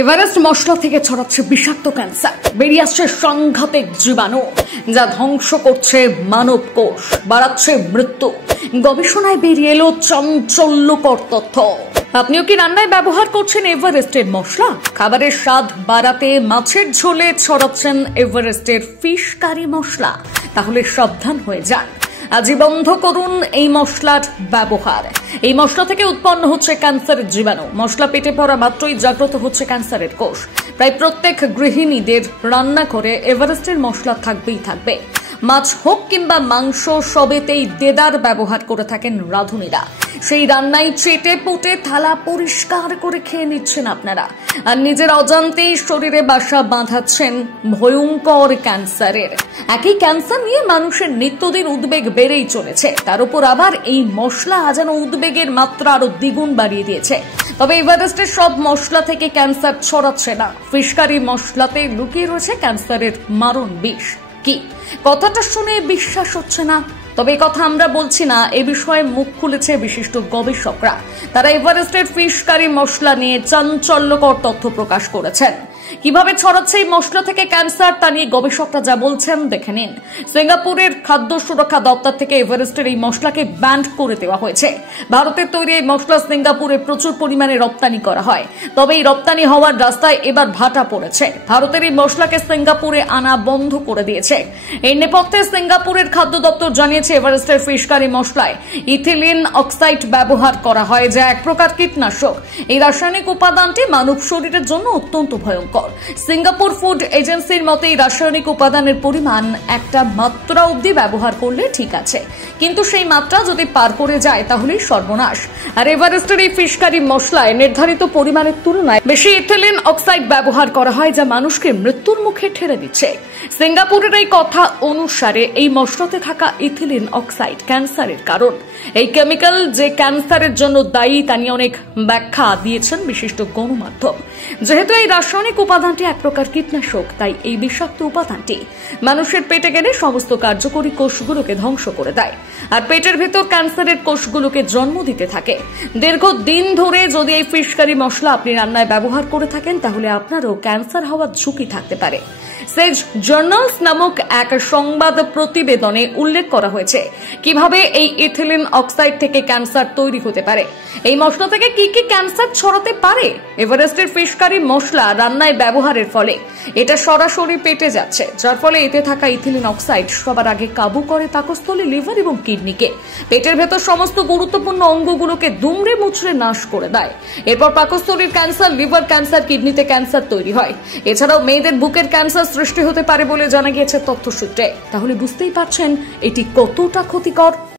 Everest মশলা থেকে ছড়াচ্ছে বিষাক্ত ক্যান্সার, বেরিয়ে আসছে সাংঘাতিক জীবাণু যা ধ্বংস করছে মানব কোষ, বাড়াচ্ছে মৃত্যু। গবেষণায় বেরিয়ে এলো চাঞ্চল্যকর তথ্য। আপনিও কি রান্নায় ব্যবহার করছেন এভারেস্টের মশলা? খাবারের স্বাদ বাড়াতে মাছের ঝোলে ছড়াচ্ছেন এভারেস্টের ফিশ কারি মশলা? তাহলে সাবধান হয়ে যান। আজই বন্ধ করুন এই মশলার ব্যবহার। এই মশলা থেকে উৎপন্ন হচ্ছে ক্যান্সারের জীবাণু। মশলা পেটে পড়া মাত্রই জাগ্রত হচ্ছে ক্যান্সারের কোষ। প্রায় প্রত্যেক গৃহিণীদের রান্না করে এভারেস্টের মশলা থাকবেই থাকবে। মাছ হোক কিংবা মাংস, সবেতেই দেদার ব্যবহার করে থাকেন রাঁধুনিরা। সেই রান্নায় চেটে পুটে থালা পরিষ্কার করে খেয়ে নিচ্ছেন আপনারা, আর নিজের অজান্তেই শরীরে বাসা বাঁধাচ্ছেন ভয়ঙ্কর ক্যান্সারের। একই ক্যান্সার নিয়ে মানুষের নিত্যদিন উদ্বেগ বেড়েই চলেছে, তার উপর আবার এই মশলা যেন উদ্বেগের মাত্রা আরো দ্বিগুণ বাড়িয়ে দিয়েছে। তবে এভারেস্টের সব মশলা থেকে ক্যান্সার ছড়াচ্ছে না। ফিশ কারি মশলাতে লুকিয়ে রয়েছে ক্যান্সারের মারণ বিষ। কি কথাটা শুনে বিশ্বাস হচ্ছে না? তবে এই কথা আমরা বলছি না, এ বিষয়ে মুখ খুলেছে বিশিষ্ট গবেষকরা। তারা এভারেস্টের ফিশ কারি মশলা নিয়ে চাঞ্চল্যকর তথ্য প্রকাশ করেছেন। কিভাবে ছড়াচ্ছে এই মশলা থেকে ক্যান্সার তা নিয়ে গবেষকরা যা বলছেন দেখে নিন। সিঙ্গাপুরের খাদ্য সুরক্ষা দপ্তর থেকে এভারেস্টের এই মশলাকে ব্যান্ড করে দেওয়া হয়েছে। ভারতের তৈরি এই মশলা সিঙ্গাপুরে প্রচুর পরিমাণে রপ্তানি করা হয়, তবে এই রপ্তানি হওয়ার রাস্তায় এবার ভাটা পড়েছে। ভারতের এই মশলাকে সিঙ্গাপুরে আনা বন্ধ করে দিয়েছে। এই নেপথ্যে সিঙ্গাপুরের খাদ্য দপ্তর জানিয়েছে এভারেস্টের ফিশ কারি মশলায় ইথিলিন অক্সাইড ব্যবহার করা হয়, যা এক প্রকার কীটনাশক। এই রাসায়নিক উপাদানটি মানব শরীরের জন্য অত্যন্ত ভয়ঙ্কর। সিঙ্গাপুর ফুড এজেন্সির মতে এই রাসায়নিক উপাদানের পরিমাণ একটা মাত্রা অবধি ব্যবহার করলে ঠিক আছে, কিন্তু সেই মাত্রা যদি পার করে যায় তাহলেই সর্বনাশ। আর এভারেস্টের এই ফিশ কারি মশলায় নির্ধারিত পরিমাণের তুলনায় বেশি ইথিলিন অক্সাইড ব্যবহার করা হয়, যা মানুষকে মৃত্যুর মুখে ঠেলে দিচ্ছে। সিঙ্গাপুরের এই কথা অনুসারে এই মশলাতে থাকা ইথিলিন অক্সাইড ক্যান্সারের কারণ। এই কেমিক্যাল যে ক্যান্সারের জন্য দায়ী তা নিয়ে অনেক ব্যাখ্যা দিয়েছেন বিশিষ্ট গণমাধ্যম। যেহেতু এই রাসায়নিক উপাদানটি এক প্রকার কীটনাশক, তাই এই বিষাক্ত উপাদানটি মানুষের পেটে গেলে সমস্ত কার্যকরী কোষগুলোকে ধ্বংস করে দেয়, আর পেটের ভেতর ক্যান্সারের কোষগুলোকে জন্ম দিতে থাকে। দীর্ঘদিন ধরে যদি এই ফিশ কারি মশলা আপনি রান্নায় ব্যবহার করে থাকেন, তাহলে আপনারও ক্যান্সার হওয়ার ঝুঁকি থাকতে পারে। সেজ জার্নালস নামক এক সংবাদ প্রতিবেদনে উল্লেখ করা হয়েছে কিভাবে এই ইথিলিন অক্সাইড থেকে ক্যান্সার তৈরি হতে পারে। এই মশলা থেকে কি কি ক্যান্সার ছড়াতে পারে? এভারেস্টের ফিশ কারি মশলা রান্নায় ব্যবহারের ফলে এটা সরাসরি পেটে যাচ্ছে, যার ফলে এতে থাকা ইথিলিন অক্সাইড সবার আগে কাবু করে পাকস্থলী, লিভার এবং কিডনিকে। পেটের ভেতর সমস্ত গুরুত্বপূর্ণ অঙ্গগুলোকে দুমড়ে মুচড়ে নাশ করে দেয়। এরপর পাকস্থলীর ক্যান্সার, লিভার ক্যান্সার, কিডনিতে ক্যান্সার তৈরি হয়। এছাড়াও মেয়েদের বুকের ক্যান্সার সৃষ্টি হতে পারে বলে জানা গিয়েছে তথ্যসূত্রে। তাহলে বুঝতেই পারছেন এটি কতটা ক্ষতিকর।